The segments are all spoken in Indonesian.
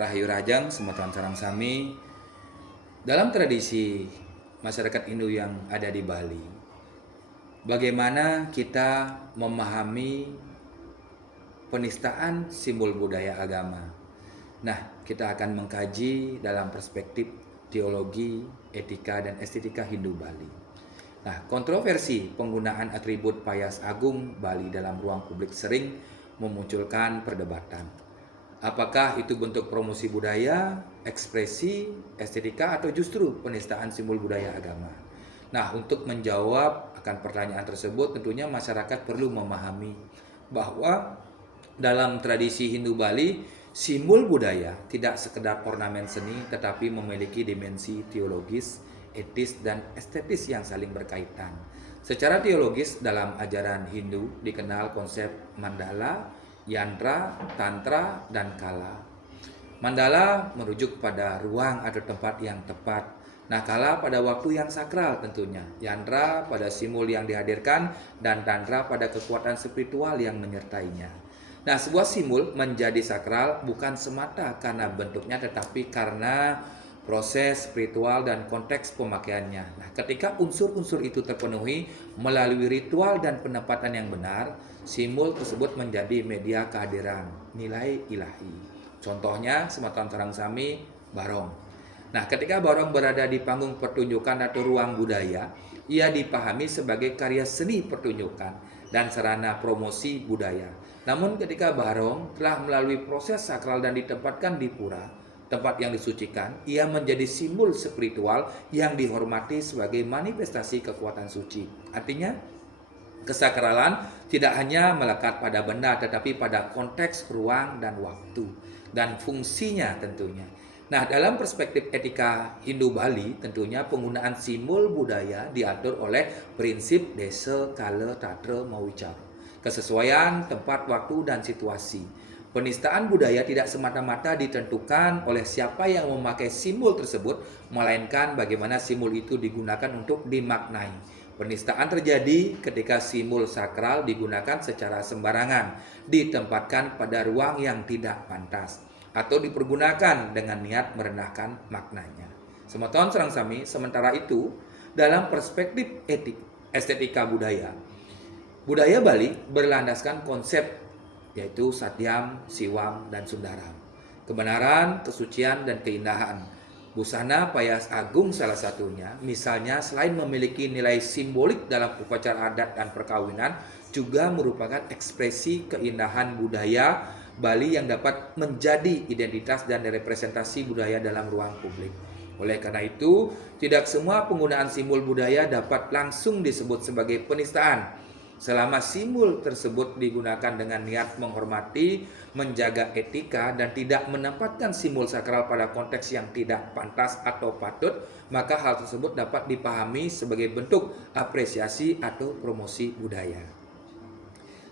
Rahayu Rajang, Semeton Sarang Sami. Dalam tradisi masyarakat Hindu yang ada di Bali, bagaimana kita memahami penistaan simbol budaya agama? Nah, kita akan mengkaji dalam perspektif teologi, etika, dan estetika Hindu Bali. Nah, kontroversi penggunaan atribut payas agung Bali dalam ruang publik sering memunculkan perdebatan. Apakah itu bentuk promosi budaya, ekspresi, estetika, atau justru penistaan simbol budaya agama? Nah, untuk menjawab akan pertanyaan tersebut, tentunya masyarakat perlu memahami bahwa dalam tradisi Hindu Bali, simbol budaya tidak sekedar ornamen seni, tetapi memiliki dimensi teologis, etis, dan estetis yang saling berkaitan. Secara teologis, dalam ajaran Hindu dikenal konsep mandala, yantra, tantra, dan kala. Mandala merujuk pada ruang atau tempat yang tepat. Nah, kala pada waktu yang sakral tentunya. Yantra pada simbol yang dihadirkan, dan tantra pada kekuatan spiritual yang menyertainya. Nah, sebuah simbol menjadi sakral bukan semata karena bentuknya, tetapi karena proses spiritual dan konteks pemakaiannya. Nah, ketika unsur-unsur itu terpenuhi melalui ritual dan penempatan yang benar, simbol tersebut menjadi media kehadiran nilai ilahi. Contohnya, Semeton Sarang Sami, barong. Nah, ketika barong berada di panggung pertunjukan atau ruang budaya, ia dipahami sebagai karya seni pertunjukan dan sarana promosi budaya. Namun ketika barong telah melalui proses sakral dan ditempatkan di pura, tempat yang disucikan, ia menjadi simbol spiritual yang dihormati sebagai manifestasi kekuatan suci. Artinya, kesakralan tidak hanya melekat pada benda, tetapi pada konteks ruang dan waktu, dan fungsinya tentunya. Nah, dalam perspektif etika Hindu Bali, tentunya penggunaan simbol budaya diatur oleh prinsip desa, kala, tatra, mawicara. Kesesuaian tempat, waktu, dan situasi. Penistaan budaya tidak semata-mata ditentukan oleh siapa yang memakai simbol tersebut, melainkan bagaimana simbol itu digunakan untuk dimaknai. Penistaan terjadi ketika simbol sakral digunakan secara sembarangan, ditempatkan pada ruang yang tidak pantas, atau dipergunakan dengan niat merendahkan maknanya. Semeton Sarang Sami, sementara itu, dalam perspektif estetika budaya, budaya Bali berlandaskan konsep yaitu Satyam, Siwam, dan Sundaram. Kebenaran, kesucian, dan keindahan. Busana payas agung salah satunya, misalnya selain memiliki nilai simbolik dalam upacara adat dan perkawinan, juga merupakan ekspresi keindahan budaya Bali yang dapat menjadi identitas dan representasi budaya dalam ruang publik. Oleh karena itu, tidak semua penggunaan simbol budaya dapat langsung disebut sebagai penistaan. Selama simbol tersebut digunakan dengan niat menghormati, menjaga etika, dan tidak menempatkan simbol sakral pada konteks yang tidak pantas atau patut, maka hal tersebut dapat dipahami sebagai bentuk apresiasi atau promosi budaya.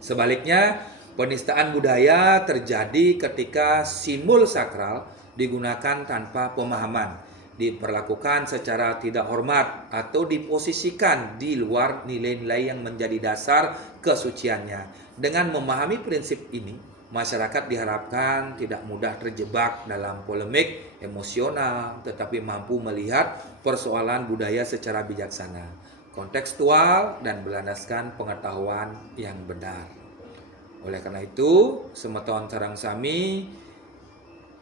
Sebaliknya, penistaan budaya terjadi ketika simbol sakral digunakan tanpa pemahaman, diperlakukan secara tidak hormat, atau diposisikan di luar nilai-nilai yang menjadi dasar kesuciannya. Dengan memahami prinsip ini, masyarakat diharapkan tidak mudah terjebak dalam polemik emosional, tetapi mampu melihat persoalan budaya secara bijaksana, kontekstual, dan berlandaskan pengetahuan yang benar. Oleh karena itu, Semeton Sarang Sami,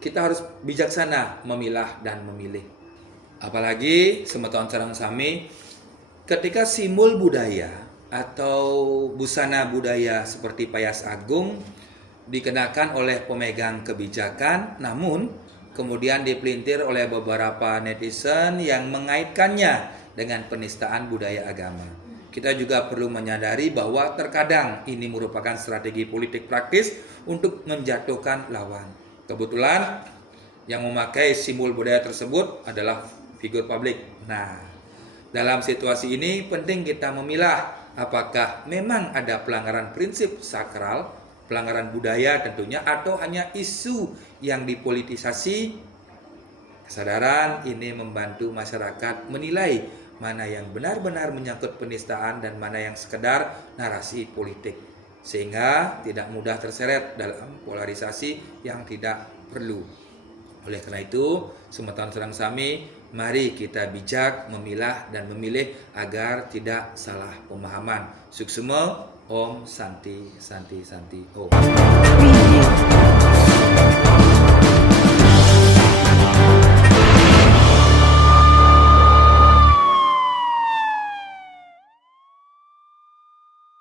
kita harus bijaksana memilah dan memilih. Apalagi Semeton Sarang Sami, ketika simbol budaya atau busana budaya seperti payas agung dikenakan oleh pemegang kebijakan, namun kemudian dipelintir oleh beberapa netizen yang mengaitkannya dengan penistaan budaya agama. Kita juga perlu menyadari bahwa terkadang ini merupakan strategi politik praktis untuk menjatuhkan lawan. Kebetulan yang memakai simbol budaya tersebut adalah figur publik. Nah, dalam situasi ini penting kita memilah apakah memang ada pelanggaran prinsip sakral, pelanggaran budaya tentunya, atau hanya isu yang dipolitisasi. Kesadaran ini membantu masyarakat menilai mana yang benar-benar menyangkut penistaan dan mana yang sekedar narasi politik, sehingga tidak mudah terseret dalam polarisasi yang tidak perlu. Oleh karena itu, semeton serang sami, mari kita bijak memilah dan memilih agar tidak salah pemahaman. Suksema, Om Santi Santi Santi Om.